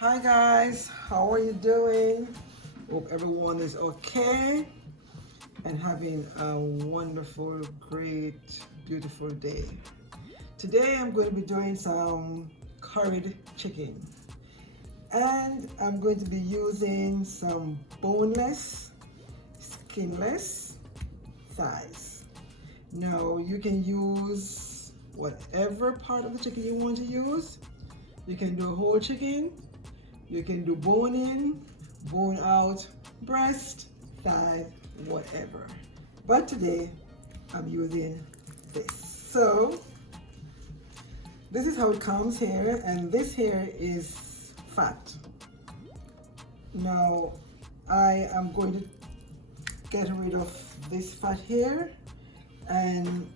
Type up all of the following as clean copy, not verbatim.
Hi guys, how are you doing? Hope everyone is okay and having a wonderful, great, beautiful day. Today I'm going to be doing some curried chicken and I'm going to be using some boneless, skinless thighs. Now you can use whatever part of the chicken you want to use. You can do whole chicken. You can do bone in, bone out, breast, thigh, whatever. But today, I'm using this. So, this is how it comes here, and this here is fat. Now, I am going to get rid of this fat here, and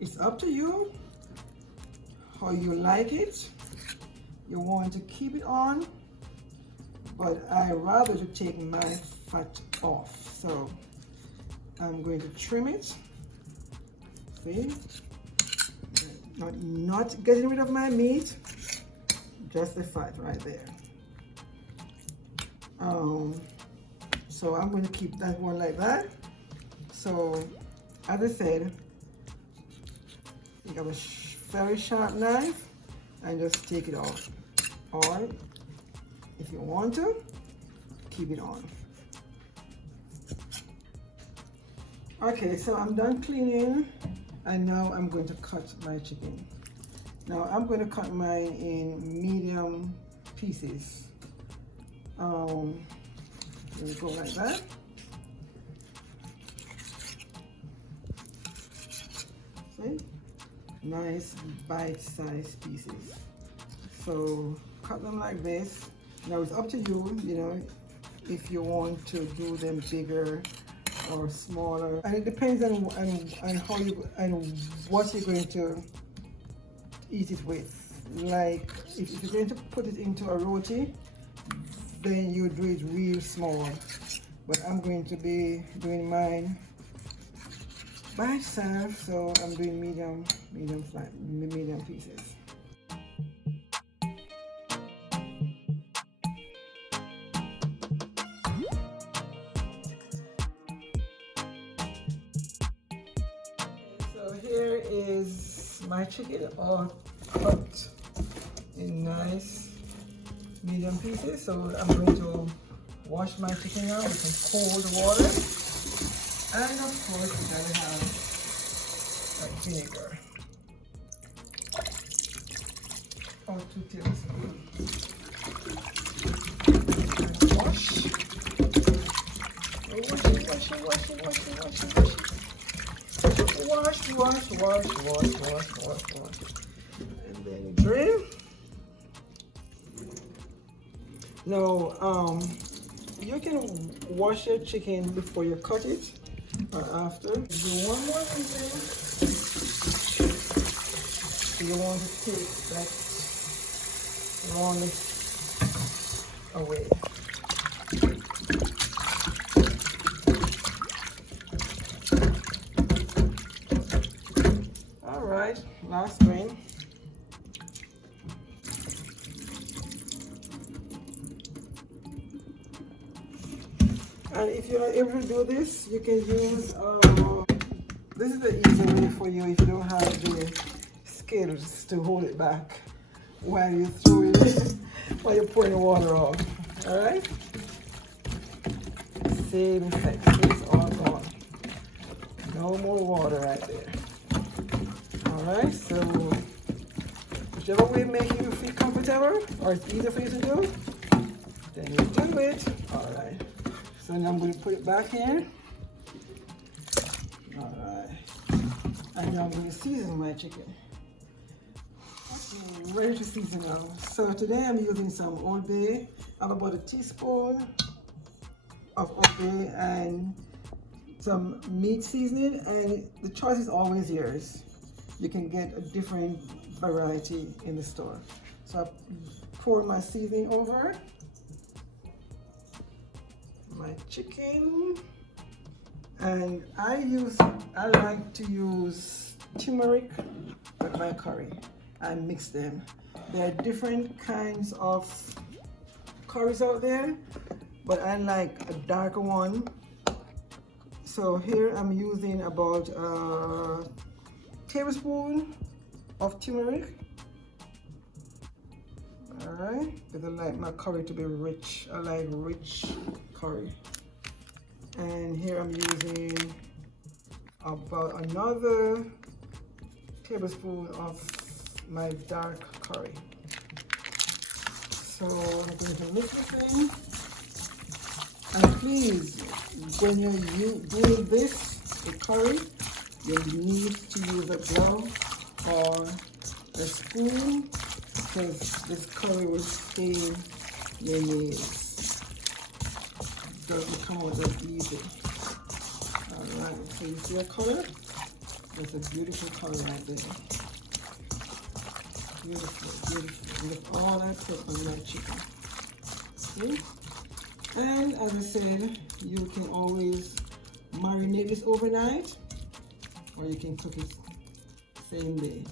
it's up to you how you like it. You want to keep it on, but I rather to take my fat off. So I'm going to trim it. See? Not getting rid of my meat, just the fat right there. So I'm going to keep that one like that. So as I said, you have a very sharp knife and just take it off. Or if you want to, keep it on. Okay, so I'm done cleaning and now I'm going to cut my chicken. Now I'm going to cut mine in medium pieces. Let me go like that. See? Nice bite-sized pieces. So cut them like this. Now it's up to you, if you want to do them bigger or smaller, and it depends on how you and what you're going to eat it with. Like if you're going to put it into a roti, then you do it real small. But I'm going to be doing mine bite size, so I'm doing medium pieces. So here is my chicken all cut in nice medium pieces. So I'm going to wash my chicken out with some cold water, and of course we're going to have like vinegar or 2 tablespoons. Wash. Wash. And then drain. Now, you can wash your chicken before you cut it or after. Do one more thing. You want to take that rawness away. All right, last drain. And if you're not able to do this, you can use, this is the easy way for you if you don't have the skills to hold it back while you throw it, while you're pouring water off, all right? Same effect, it's all gone. No more water right there. All right, so whichever way makes you feel comfortable or it's easier for you to do, then you do it, all right. So now I'm going to put it back in. All right. And now I'm going to season my chicken. Okay, ready to season now. So today I'm using some Old Bay. I have about a teaspoon of Old Bay and some meat seasoning, and the choice is always yours. You can get a different variety in the store. So I pour my seasoning over my chicken, and I like to use turmeric with my curry and mix them. There are different kinds of curries out there, but I like a darker one. So here I'm using about a tablespoon of turmeric. Alright, because I like my curry to be rich. I like rich curry. And here I'm using about another tablespoon of my dark curry. So I'm going to mix the thing. And please, when you're doing this, the curry, you need to use a glove or a spoon, because this curry will stain your nails. It doesn't come out that easy. Alright, so you see a color? That's a beautiful color right there. Beautiful, beautiful. Look all that put on my chicken. See? And as I said, you can always marinate this overnight, or you can cook it same day.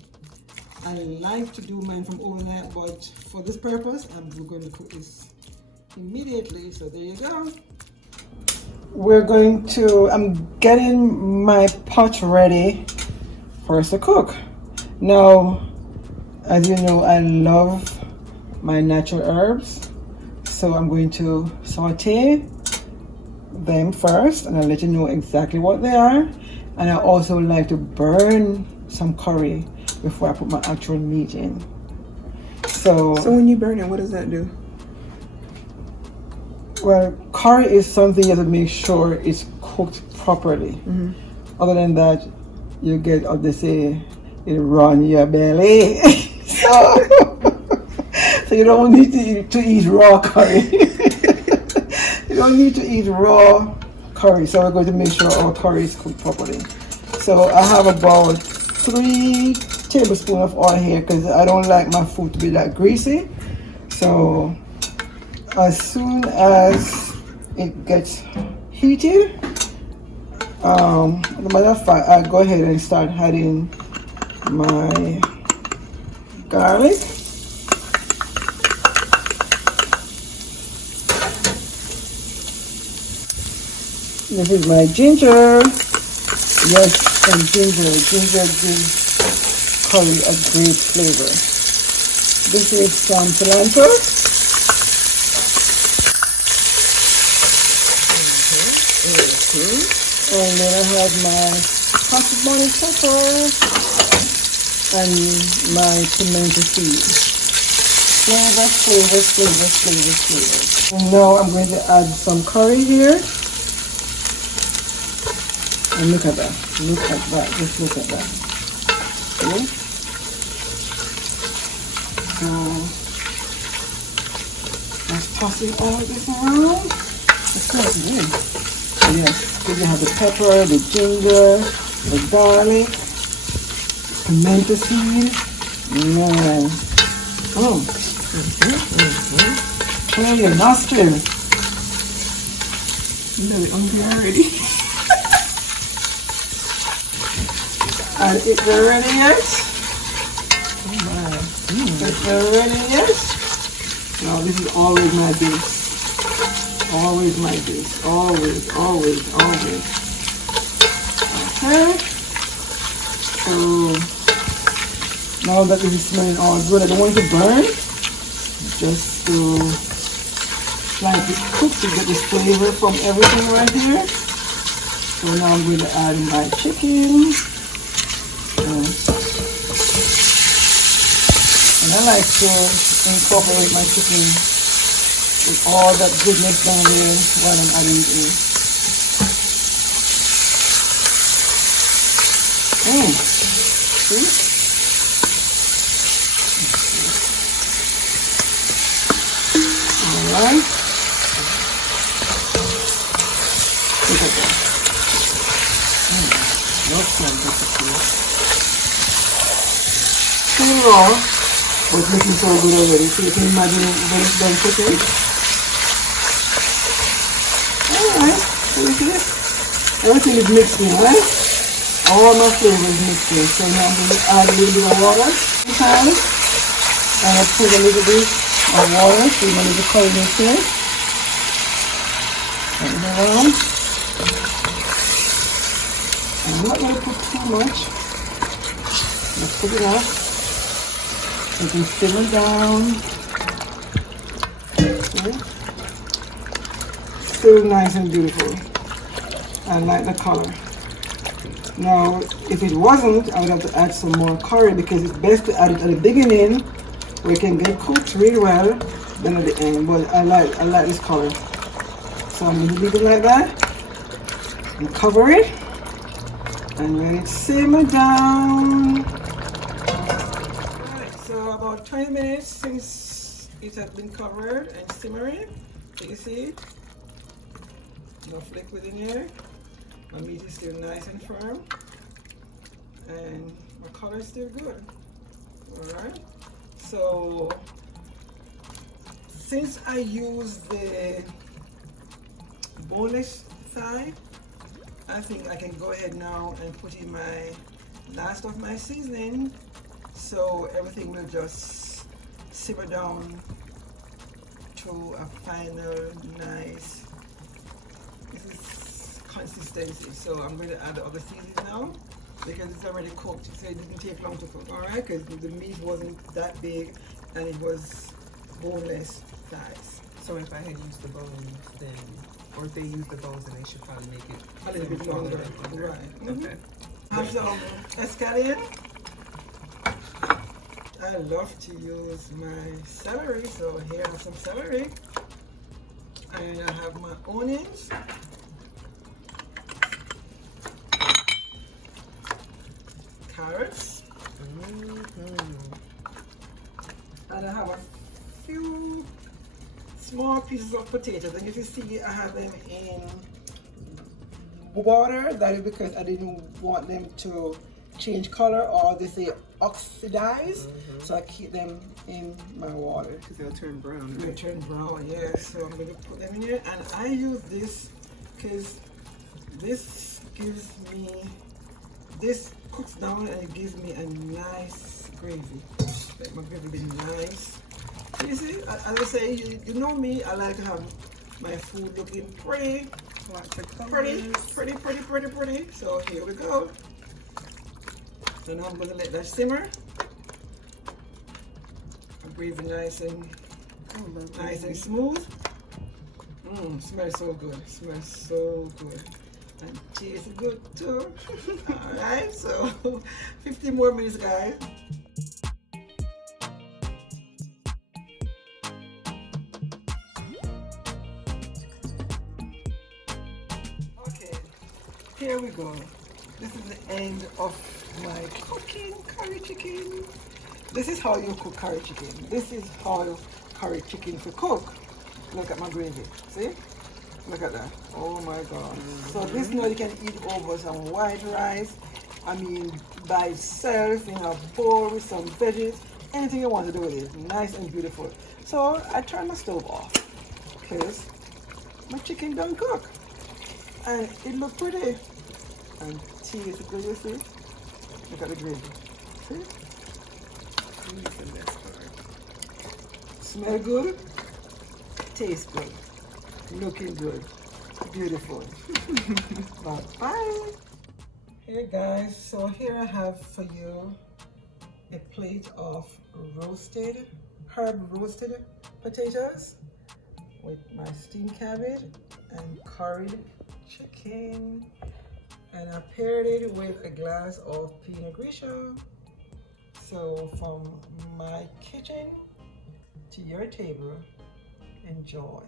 I like to do mine from overnight, but for this purpose, I'm going to cook this immediately. So there you go. I'm getting my pot ready for us to cook. Now, as you know, I love my natural herbs. So I'm going to saute them first, and I'll let you know exactly what they are. And I also like to burn some curry before I put my actual meat in. So when you burn it, what does that do? Well, curry is something you have to make sure it's cooked properly. Mm-hmm. Other than that, you get, as they say, it run your belly. So you don't need to eat raw curry. You don't need to eat raw curry. So we're going to make sure our curry is cooked properly. So I have about 3 tablespoons of oil here because I don't like my food to be that greasy. So as soon as it gets heated, as a matter of fact, I go ahead and start adding my garlic. This is my ginger. Yes, some ginger. Ginger gives curry a great flavor. This is some cilantro. And then I have my passamoney pepper and my pimento seed. Flavor. And now I'm going to add some curry here. And look at that. Look at that. Just look at that. Okay? So let's toss it all this around. Let's toss it in. Yes, so you have the pepper, the ginger, the garlic, pimento seed. Man. Oh. Oh, your nostrils. I'm really hungry already. And if they're ready yet? Oh my. If they're ready yet? No, this is always my base. Always my base. Always, always, always. Okay. So now that this is smelling all good, I don't want it to burn. Just to slightly cook to get the flavor from everything right here. So now I'm going to add my chicken. And I like to incorporate my chicken with all that goodness down there while I'm adding it in. See? Alright. Look at that. Looks like this. Still raw, but looking so good already. So you can imagine when it's done cooking. Alright, so you see it? Everything is mixed in, right? All my flavors mixed in. So now I'm going to add a little bit of water. And I put a little bit of water. So we're going to color this here. Turn it around. I'm not going to put too much. Let's put it up. You can simmer down. Okay. Still nice and beautiful. I like the color. Now, if it wasn't, I would have to add some more curry because it's best to add it at the beginning where it can get cooked really well than at the end. But I like this color. So I'm going to leave it like that and cover it and let it simmer down. Alright, so about 20 minutes since it has been covered and simmering. You see? No liquid in here. My meat is still nice and firm. And my color is still good. Alright. So since I use the boneless thigh, I think I can go ahead now and put in my last of my seasoning. So everything will just simmer down to a final nice consistency. So I'm going to add the other seasonings now because it's already cooked, so it didn't take long to cook. Alright, because the meat wasn't that big and it was boneless thighs. So if I had used the bones, then, or if they use the bones, then they should probably make it A little bit longer. Right. Mm-hmm. Okay. Have some escallion. I love to use my celery, so here I have some celery. And I have my onions. Carrots. And I have a few small pieces of potatoes. And if you see, I have them in water. That is because I didn't want them to change color or they say oxidize. So I keep them in my water. Because they'll turn brown. They'll turn brown, yeah. So I'm going to put them in here. And I use this because this gives me, this cooks down and it gives me a nice gravy. Like my gravy be nice. You see, as I say, you know me, I like to have my food looking pretty. Lots of colors. Pretty. So here we go. So now I'm going to let that simmer. My gravy nice and smooth. Smells so good. Smells so good. And tastes good too. Alright, so 15 more minutes, guys. Okay, here we go. This is the end of my cooking curry chicken. This is how you cook curry chicken. This is how curry chicken to cook. Look at my gravy. See? Look at that. Oh my God. So this now you can eat over some white rice. I mean, by itself in a bowl with some veggies. Anything you want to do with it. Nice and beautiful. So I turn my stove off because my chicken don't cook. And it look pretty. And tastes good, you see? Look at the gravy. See? Smell good. Tastes good. Looking good. Beautiful. Bye-bye. Hey guys, so here I have for you a plate of herb roasted potatoes with my steamed cabbage and curried chicken. And I paired it with a glass of Pinot Grigio. So from my kitchen to your table, enjoy.